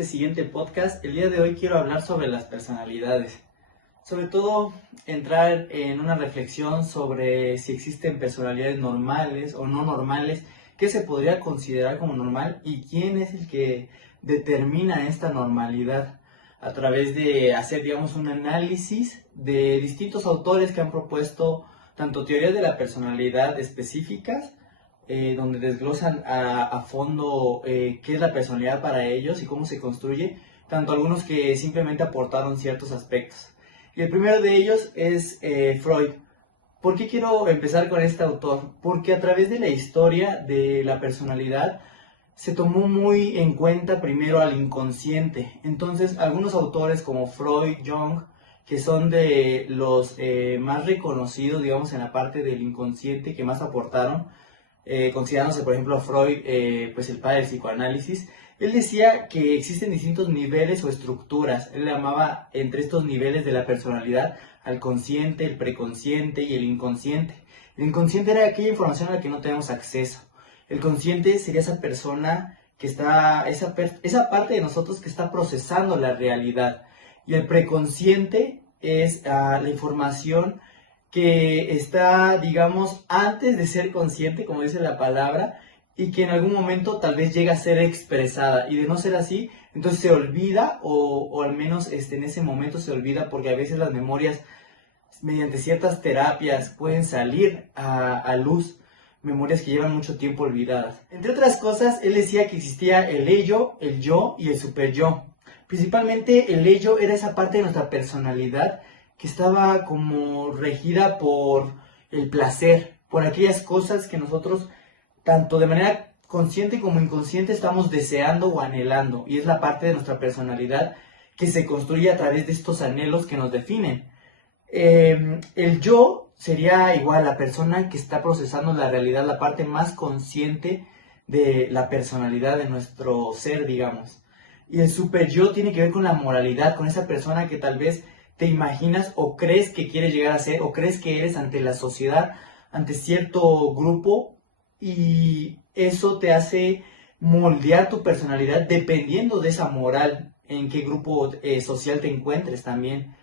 este siguiente podcast. El día de hoy quiero hablar sobre las personalidades. Sobre todo, entrar en una reflexión sobre si existen personalidades normales o no normales, qué se podría considerar como normal y quién es el que determina esta normalidad a través de hacer, digamos, un análisis de distintos autores que han propuesto tanto teorías de la personalidad específicas, donde desglosan a fondo qué es la personalidad para ellos y cómo se construye, tanto algunos que simplemente aportaron ciertos aspectos. Y el primero de ellos es Freud. ¿Por qué quiero empezar con este autor? Porque a través de la historia de la personalidad se tomó muy en cuenta primero al inconsciente. Entonces, algunos autores como Freud, Jung, que son de los más reconocidos, digamos, en la parte del inconsciente, que más aportaron, considerándose, por ejemplo, a Freud, pues el padre del psicoanálisis, él decía que existen distintos niveles o estructuras. Él llamaba entre estos niveles de la personalidad al consciente, el preconsciente y el inconsciente. El inconsciente era aquella información a la que no tenemos acceso. El consciente sería esa persona que está, esa parte de nosotros que está procesando la realidad. Y el preconsciente es la información que está, digamos, antes de ser consciente, como dice la palabra, y que en algún momento tal vez llega a ser expresada, y de no ser así, entonces se olvida, o al menos en ese momento se olvida, porque a veces las memorias, mediante ciertas terapias, pueden salir a luz, memorias que llevan mucho tiempo olvidadas. Entre otras cosas, él decía que existía el ello, el yo y el superyo. Principalmente el ello era esa parte de nuestra personalidad que estaba como regida por el placer, por aquellas cosas que nosotros, tanto de manera consciente como inconsciente, estamos deseando o anhelando. Y es la parte de nuestra personalidad que se construye a través de estos anhelos que nos definen. El yo sería igual la persona que está procesando la realidad, la parte más consciente de la personalidad de nuestro ser, digamos. Y el super yo tiene que ver con la moralidad, con esa persona que tal vez te imaginas o crees que quieres llegar a ser, o crees que eres ante la sociedad, ante cierto grupo, y eso te hace moldear tu personalidad dependiendo de esa moral, en qué grupo social te encuentres también.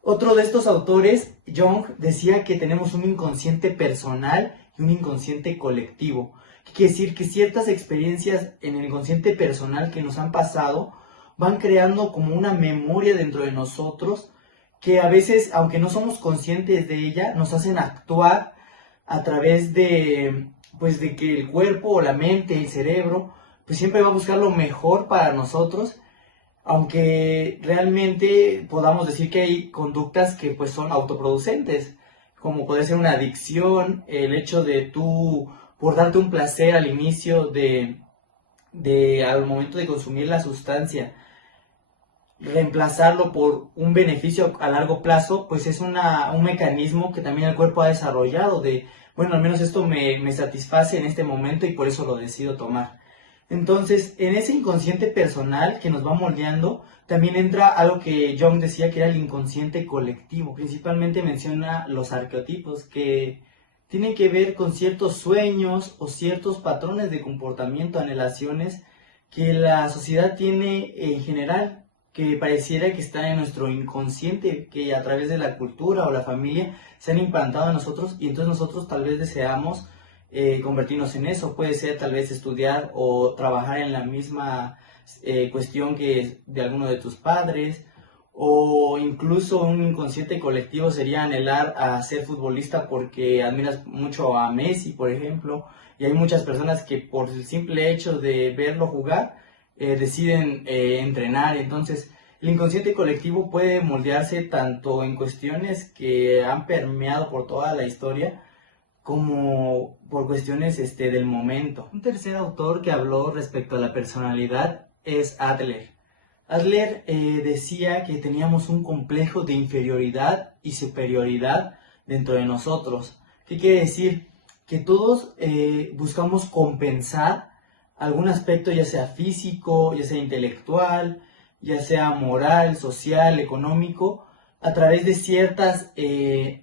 Otro de estos autores, Jung, decía que tenemos un inconsciente personal y un inconsciente colectivo. Quiere decir que ciertas experiencias en el inconsciente personal que nos han pasado van creando como una memoria dentro de nosotros que a veces, aunque no somos conscientes de ella, nos hacen actuar a través de, pues, de que el cuerpo o la mente, el cerebro, pues siempre va a buscar lo mejor para nosotros, aunque realmente podamos decir que hay conductas que pues son autoproducentes, como puede ser una adicción, el hecho de tú, por darte un placer al inicio al momento de consumir la sustancia, reemplazarlo por un beneficio a largo plazo, pues es un mecanismo que también el cuerpo ha desarrollado de, bueno, al menos esto me satisface en este momento y por eso lo decido tomar. Entonces, en ese inconsciente personal que nos va moldeando, también entra algo que Jung decía que era el inconsciente colectivo. Principalmente menciona los arqueotipos, que tienen que ver con ciertos sueños o ciertos patrones de comportamiento, anhelaciones que la sociedad tiene en general, que pareciera que están en nuestro inconsciente, que a través de la cultura o la familia se han implantado en nosotros, y entonces nosotros tal vez deseamos convertirnos en eso. Puede ser tal vez estudiar o trabajar en la misma cuestión que de alguno de tus padres, o incluso un inconsciente colectivo sería anhelar a ser futbolista porque admiras mucho a Messi, por ejemplo, y hay muchas personas que por el simple hecho de verlo jugar deciden entrenar. Entonces el inconsciente colectivo puede moldearse tanto en cuestiones que han permeado por toda la historia, como por cuestiones del momento. Un tercer autor que habló respecto a la personalidad es Adler. Adler decía que teníamos un complejo de inferioridad y superioridad dentro de nosotros. ¿Qué quiere decir? Que todos buscamos compensar algún aspecto, ya sea físico, ya sea intelectual, ya sea moral, social, económico, a través de ciertas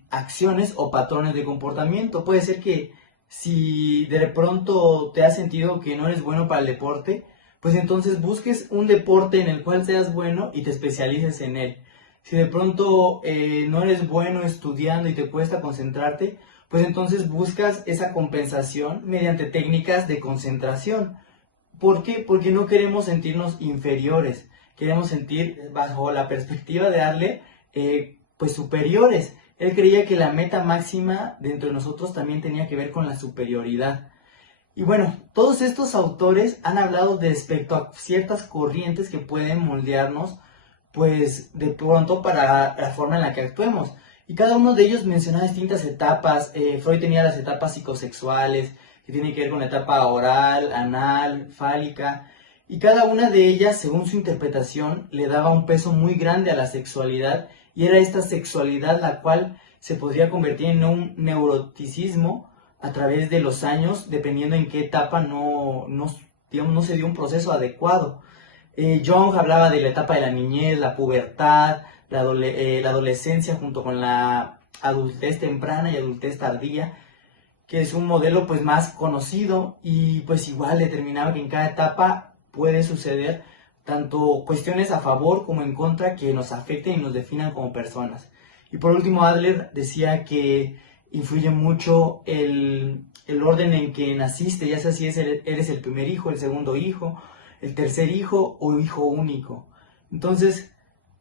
acciones o patrones de comportamiento. Puede ser que si de pronto te has sentido que no eres bueno para el deporte, pues entonces busques un deporte en el cual seas bueno y te especialices en él. Si de pronto no eres bueno estudiando y te cuesta concentrarte, pues entonces buscas esa compensación mediante técnicas de concentración. ¿Por qué? Porque no queremos sentirnos inferiores, queremos sentir bajo la perspectiva de darle pues superiores. Él creía que la meta máxima dentro de nosotros también tenía que ver con la superioridad. Y bueno, todos estos autores han hablado de respecto a ciertas corrientes que pueden moldearnos, pues de pronto para la forma en la que actuemos. Y cada uno de ellos mencionaba distintas etapas. Freud tenía las etapas psicosexuales, que tienen que ver con la etapa oral, anal, fálica. Y cada una de ellas, según su interpretación, le daba un peso muy grande a la sexualidad. Y era esta sexualidad la cual se podría convertir en un neuroticismo a través de los años, dependiendo en qué etapa digamos, no se dio un proceso adecuado. Jung hablaba de la etapa de la niñez, la pubertad, la adolescencia junto con la adultez temprana y adultez tardía, que es un modelo pues más conocido, y pues igual determinaba que en cada etapa puede suceder tanto cuestiones a favor como en contra que nos afecten y nos definan como personas. Y por último, Adler decía que influye mucho el orden en que naciste, ya sea si eres el primer hijo, el segundo hijo, el tercer hijo o hijo único. Entonces,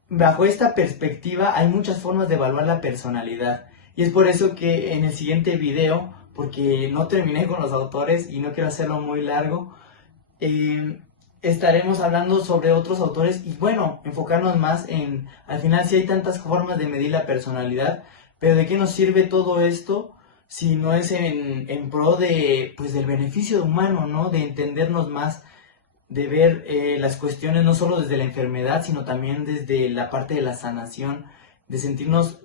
bajo esta perspectiva hay muchas formas de evaluar la personalidad. Y es por eso que en el siguiente video, porque no terminé con los autores y no quiero hacerlo muy largo, estaremos hablando sobre otros autores y bueno, enfocarnos más en, al final sí hay tantas formas de medir la personalidad, pero ¿de qué nos sirve todo esto si no es en pro de, pues, del beneficio humano, ¿no? De entendernos más, de ver las cuestiones no solo desde la enfermedad, sino también desde la parte de la sanación, de sentirnos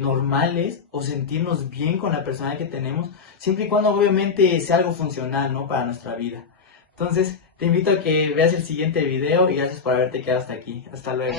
normales o sentirnos bien con la persona que tenemos, siempre y cuando obviamente sea algo funcional, ¿no? Para nuestra vida. Entonces, te invito a que veas el siguiente video y gracias por haberte quedado hasta aquí. Hasta luego.